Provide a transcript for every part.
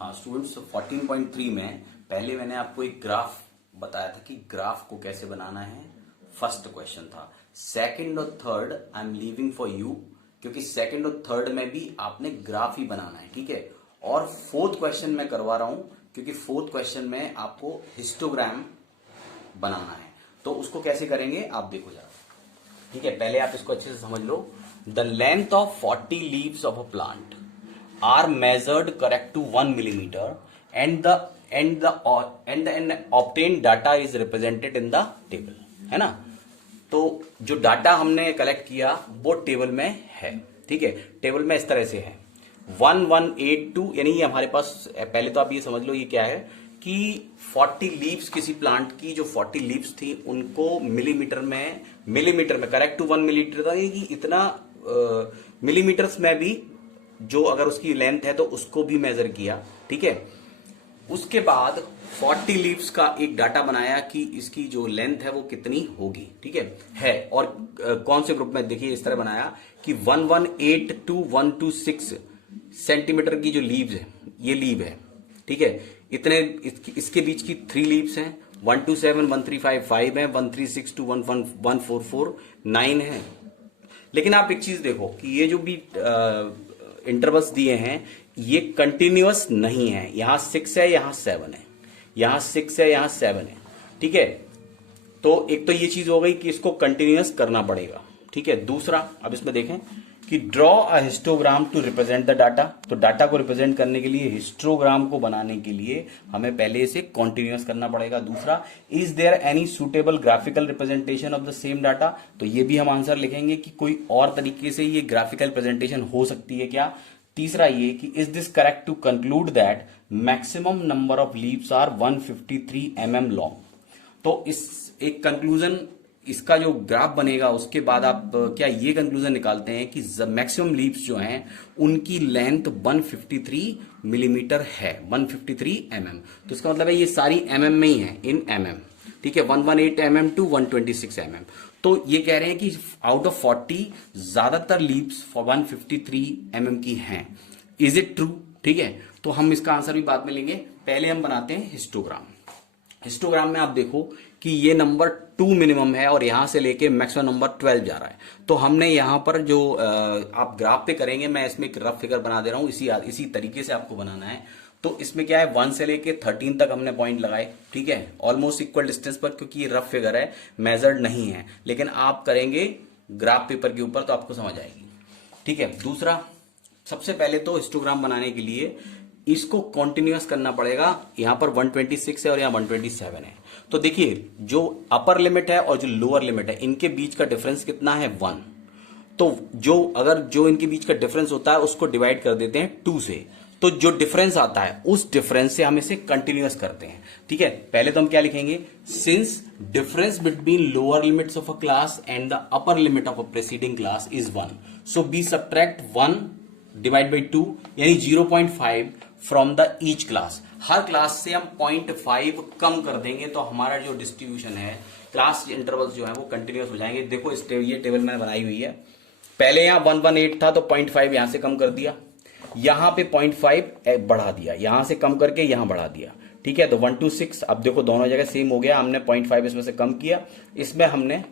हाँ स्टूडेंट्स, 14.3 में पहले मैंने आपको एक ग्राफ बताया था कि ग्राफ को कैसे बनाना है। फर्स्ट क्वेश्चन था। सेकंड और third I am leaving for you, क्योंकि सेकंड और थर्ड में भी आपने ग्राफ ही बनाना है, ठीक है। और फोर्थ क्वेश्चन मैं करवा रहा हूं क्योंकि फोर्थ क्वेश्चन में आपको हिस्टोग्राम बनाना है। तो उसको कैसे करेंगे आप देखो जरा, ठीक है। पहले आप इसको अच्छे से समझ लो। The length of 40 leaves of a plant are measured correct to 1 millimeter and the obtained data is represented in the table, है ना। तो जो डाटा हमने कलेक्ट किया वो टेबल में है, ठीक है। टेबल में इस तरह से है 1182, यानी ये हमारे पास, पहले तो आप ये समझ लो ये क्या है कि 40 लीव्स किसी प्लांट की, जो 40 लीव्स थी उनको मिलीमीटर में करेक्ट टू 1 मिलीमीटर था, कि इतना मिलीमीटर्स में भी जो अगर उसकी लेंथ है तो उसको भी मेजर किया, ठीक है। उसके बाद 40 लीव्स का एक डाटा बनाया कि इसकी जो लेंथ है वो कितनी होगी, ठीक है। और कौन से ग्रुप में, देखिए इस तरह बनाया कि 118 to 126 सेंटीमीटर की जो लीव्स है, ये लीव है, ठीक है। इतने इसके बीच की 3 लीव्स हैं, 127, 1355 5 है, 136 to 114 9 है। लेकिन आप एक चीज देखो कि ये जो भी इंटरवल्स दिए हैं ये कंटिन्यूअस नहीं है। यहां 6 है, यहां 7 है, यहां 6 है, यहां 7 है, ठीक है। तो एक तो ये चीज हो गई कि इसको कंटिन्यूअस करना पड़ेगा, ठीक है। दूसरा, अब इसमें देखें कि draw a histogram to represent the data. तो डाटा को रिप्रेजेंट करने के लिए, हिस्टोग्राम को बनाने के लिए हमें पहले इसे कॉन्टिन्यूअस करना पड़ेगा। दूसरा, is there any suitable graphical representation of the same data. तो ये भी हम आंसर लिखेंगे कि कोई और तरीके से ये ग्राफिकल रिप्रेजेंटेशन हो सकती है क्या। तीसरा ये कि is this correct to conclude that maximum number of leaves are 153 mm long. तो इस एक कंक्लूजन, इसका जो ग्राफ बनेगा उसके बाद आप क्या ये कंक्लूजन निकालते हैं कि मैक्सिमम लीव्स जो हैं उनकी लेंथ 153 मिलीमीटर है, 153 mm। तो इसका मतलब है ये सारी mm में ही है, इन mm, ठीक है। 118 mm टू 126 mm। तो ये कह रहे हैं कि आउट ऑफ 40 ज्यादातर लीव्स 153 mm की हैं। इज इट ट्रू, ठीक है। तो हम इसका आंसर भी बाद में लेंगे, पहले हम बनाते हैं हिस्टोग्राम। हिस्टोग्राम में आप देखो कि ये नंबर 2 मिनिमम है और यहां से लेके मैक्सिमम नंबर 12 जा रहा है। तो हमने यहां पर जो आप ग्राफ पे करेंगे, मैं इसमें एक रफ फिगर बना दे रहा हूं, इसी तरीके से आपको बनाना है। तो इसमें क्या है, 1 से लेके 13 तक हमने पॉइंट लगाए, ठीक है, ऑलमोस्ट इक्वल डिस्टेंस पर, क्योंकि ये रफ फिगर है, मेजर्ड नहीं है। लेकिन आप करेंगे ग्राफ पेपर के ऊपर तो आपको समझ आएगी, ठीक है। दूसरा, सबसे पहले तो हिस्टोग्राम बनाने के लिए इसको कॉन्टिन्यूअस करना पड़ेगा। यहां पर 126 है और यहां 127 है। तो देखिए जो अपर लिमिट है और जो लोअर लिमिट है, इनके बीच का डिफरेंस कितना है, 1। तो जो इनके बीच का डिफरेंस होता है उसको डिवाइड कर देते हैं 2 से। तो जो डिफरेंस आता है उस डिफरेंस से हम इसे कंटिन्यूअस करते हैं, ठीक है। पहले तो हम क्या लिखेंगे, since difference between lower limits of a class and the upper limit of a preceding class is 1, so we subtract 1 divide by 2, यानी 0.5 फ्रॉम द ईच क्लास। हर क्लास से हम 0.5 कम कर देंगे तो हमारा जो डिस्ट्रीब्यूशन है, क्लास इंटरवल्स जो है वो कंटिन्यूअस हो जाएंगे। देखो ये टेबल मैंने बनाई हुई है। पहले यहां 118 था तो 0.5 यहां से कम कर दिया, यहां पे 0.5 बढ़ा दिया, यहां से कम करके यहां बढ़ा दिया, ठीक है। तो 126, अब देखो दोनों जगह सेम हो गया। हमने 0.5 इसमें से कम किया, इसमें हमने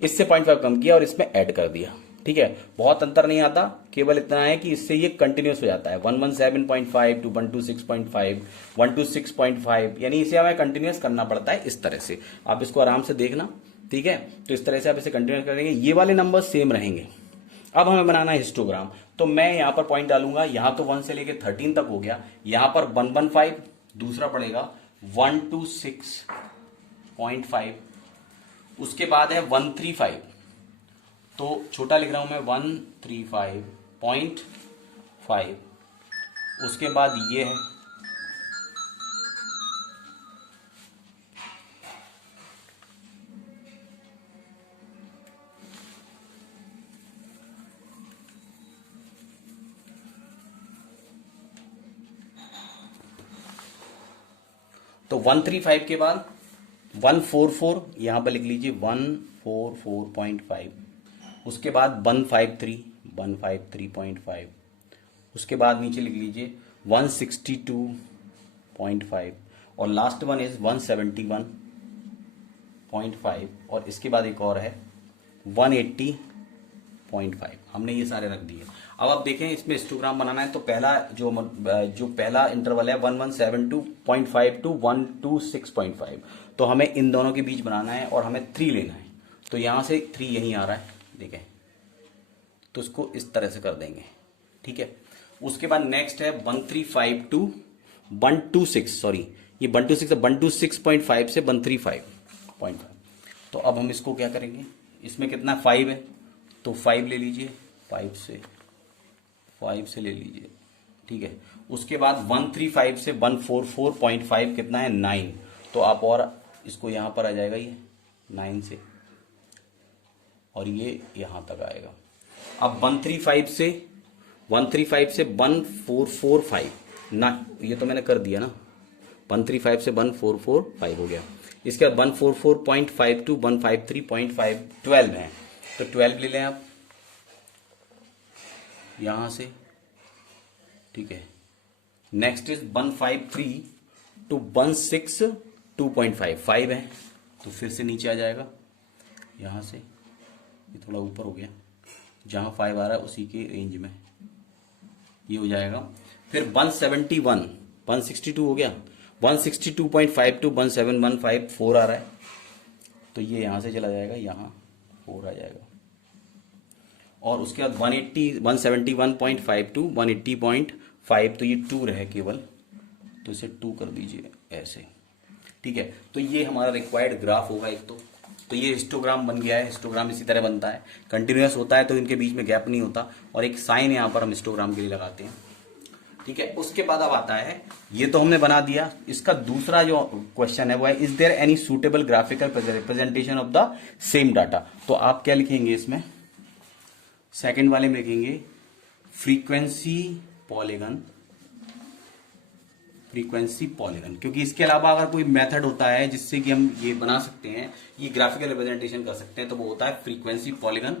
इससे 0.5 कम किया और इसमें ऐड कर दिया, ठीक है। बहुत अंतर नहीं आता, केवल इतना है कि इससे ये कंटिन्यूअस हो जाता है, 117.5 टू 126.5, 126.5, यानी इसे हमें कंटिन्यूअस करना पड़ता है इस तरह से। आप इसको आराम से देखना, ठीक है। तो इस तरह से आप इसे कंटिन्यूअस करेंगे, ये वाले नंबर सेम रहेंगे। अब हमें बनाना है हिस्टोग्राम। तो मैं यहां पर पॉइंट डालूंगा, यहां तो 1 से लेके 13 तक हो गया, यहां पर 115, दूसरा पड़ेगा 126.5, उसके बाद है 135, तो छोटा लिख रहा हूं मैं 135.5, उसके बाद ये है तो 135 के बाद 144, यहां पर लिख लीजिए 144.5, उसके बाद 153.5, उसके बाद नीचे लिख लीजिए 162.5 और लास्ट वन इज 171.5 और इसके बाद एक और है 180.5। हमने ये सारे रख दिए। अब आप देखें इसमें हिस्टोग्राम बनाना है तो पहला जो पहला इंटरवल है 1172.5 टू 126.5, तो हमें इन दोनों के बीच बनाना है और हमें 3 लेना है। तो यहां से 3 यहीं आ रहा है, देखें, तो इसको इस तरह से कर देंगे, ठीक है। उसके बाद नेक्स्ट है 135 टू 126, सॉरी ये 126.5 से 135.5। तो अब हम इसको क्या करेंगे, इसमें कितना 5 है तो 5 ले लीजिए, 5 से ले लीजिए, ठीक है। उसके बाद 135 से 144.5 कितना है 9, तो आप और इसको यहां पर आ जाएगा ये 9 से और ये यहां तक आएगा। अब 135 से 1445 ना, ये तो मैंने कर दिया ना, 135 से 1445 हो गया। इसके बाद 144.5 टू 153.5 12 है, तो 12 ले लें आप यहां से, ठीक है। नेक्स्ट इज 153 टू 162.5 5 है, तो फिर से नीचे आ जाएगा यहां से, ये थोड़ा ऊपर हो गया, जहां 5 आ रहा है उसी के रेंज में ये हो जाएगा। फिर 162 हो गया, 162.5 टू 1715 4 आ रहा है, तो ये यहां से चला जाएगा, यहां 4 आ जाएगा। और उसके बाद 171.5 टू 180.5, तो ये 2 रहे केवल, तो इसे 2 कर दीजिए ऐसे, ठीक है। तो ये हमारा रिक्वायर्ड ग्राफ होगा एक तो ये हिस्टोग्राम बन गया है। हिस्टोग्राम इसी तरह बनता है, कंटिन्यूअस होता है तो इनके बीच में गैप नहीं होता, और एक साइन यहां पर हम हिस्टोग्राम के लिए लगाते हैं, ठीक है। उसके बाद अब आता है, ये तो हमने बना दिया, इसका दूसरा जो क्वेश्चन है वो है is there any suitable graphical representation of the same data. तो आप क्या लिखेंगे इसमें, सेकंड वाले में लिखेंगे फ्रीक्वेंसी पॉलीगन, क्योंकि इसके अलावा अगर कोई मेथड होता है जिससे कि हम ये बना सकते हैं, ये ग्राफिकल रिप्रेजेंटेशन कर सकते हैं, तो वो होता है फ्रीक्वेंसी पॉलीगन।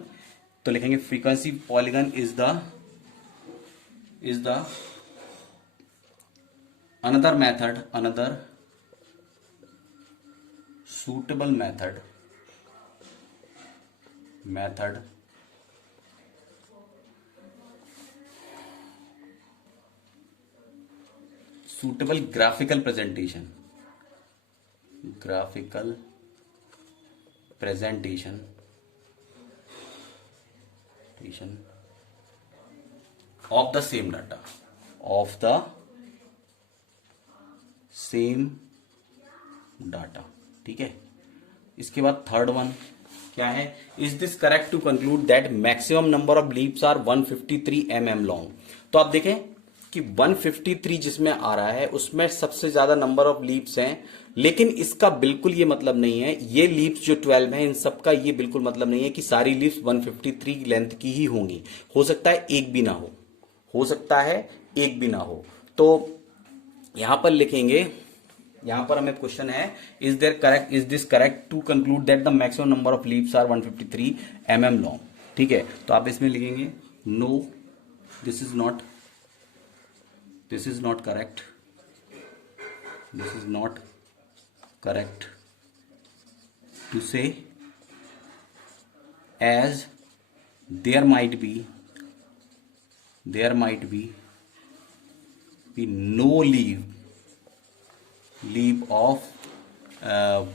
तो लिखेंगे frequency polygon is the another suitable method suitable graphical presentation of the same data, ठीक है। इसके बाद थर्ड वन क्या है, is this correct to conclude that maximum number of leaps are 153 mm long. तो आप देखें कि 153 जिसमें आ रहा है उसमें सबसे ज्यादा नंबर ऑफ लीप्स हैं, लेकिन इसका बिल्कुल ये मतलब नहीं है, ये लीप्स जो 12 हैं इन सबका ये बिल्कुल मतलब नहीं है कि सारी लीप्स 153 लेंथ की ही होंगी। हो सकता है एक भी ना हो, तो यहां पर लिखेंगे, यहां पर हमें क्वेश्चन है is this correct to conclude that the maximum number of leaps are 153 mm long, ठीक है। तो आप इसमें लिखेंगे no, this is not correct to say as there might be no leap of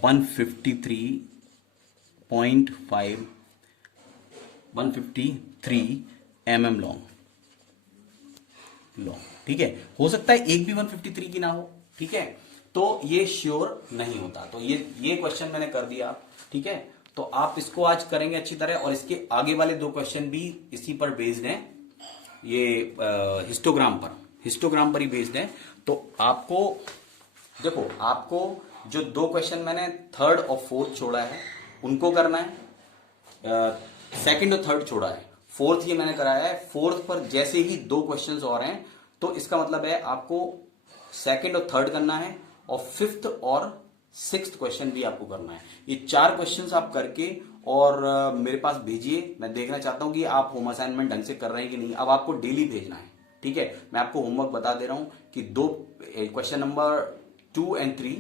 153 mm long, ठीक है। हो सकता है एक भी 153 की ना हो, ठीक है, तो ये श्योर नहीं होता। तो ये क्वेश्चन मैंने कर दिया, ठीक है। तो आप इसको आज करेंगे अच्छी तरह, और इसके आगे वाले 2 क्वेश्चन भी इसी पर बेस्ड हैं, ये हिस्टोग्राम पर ही बेस्ड है। तो आपको देखो, आपको जो 2 क्वेश्चन मैंने थर्ड और फोर्थ छोड़ा है उनको करना है, सेकंड और थर्ड छोड़ा है, फोर्थ ये मैंने कराया है। फोर्थ पर जैसे ही 2 क्वेश्चंस और हैं, तो इसका मतलब है आपको सेकंड और थर्ड करना है, और फिफ्थ और सिक्स्थ क्वेश्चन भी आपको करना है। ये 4 क्वेश्चंस आप करके और मेरे पास भेजिए। मैं देखना चाहता हूं कि आप होम असाइनमेंट ढंग से कर रहे हैं कि नहीं। अब आपको डेली भेजना है, ठीक है, मैं आपको होमवर्क बता दे रहा हूं कि दो question number 2 and 3,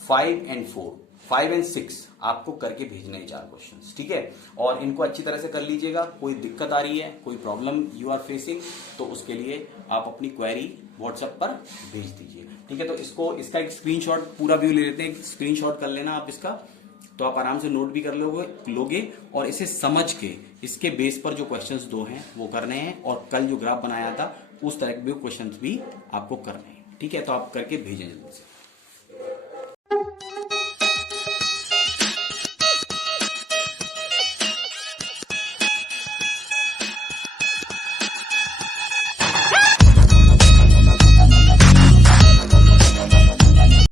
5 and 4, 5 and 6 आपको करके भेजने हैं 4 क्वेश्चंस, ठीक है। और इनको अच्छी तरह से कर लीजिएगा। कोई दिक्कत आ रही है, कोई प्रॉब्लम यू आर फेसिंग, तो उसके लिए आप अपनी क्वेरी व्हाट्सएप पर भेज दीजिए, ठीक है। तो इसका एक स्क्रीनशॉट पूरा व्यू ले लेते हैं, स्क्रीनशॉट कर लेना आप इसका, तो आप आराम से नोट भी कर लोगे और इसे समझ के इसके बेस पर जो क्वेश्चंस 2 हैं वो करने हैं, और कल जो ग्राफ बनाया था उस तरह के क्वेश्चंस भी आपको करने हैं, ठीक है। तो आप करके भेजें जल्दी से।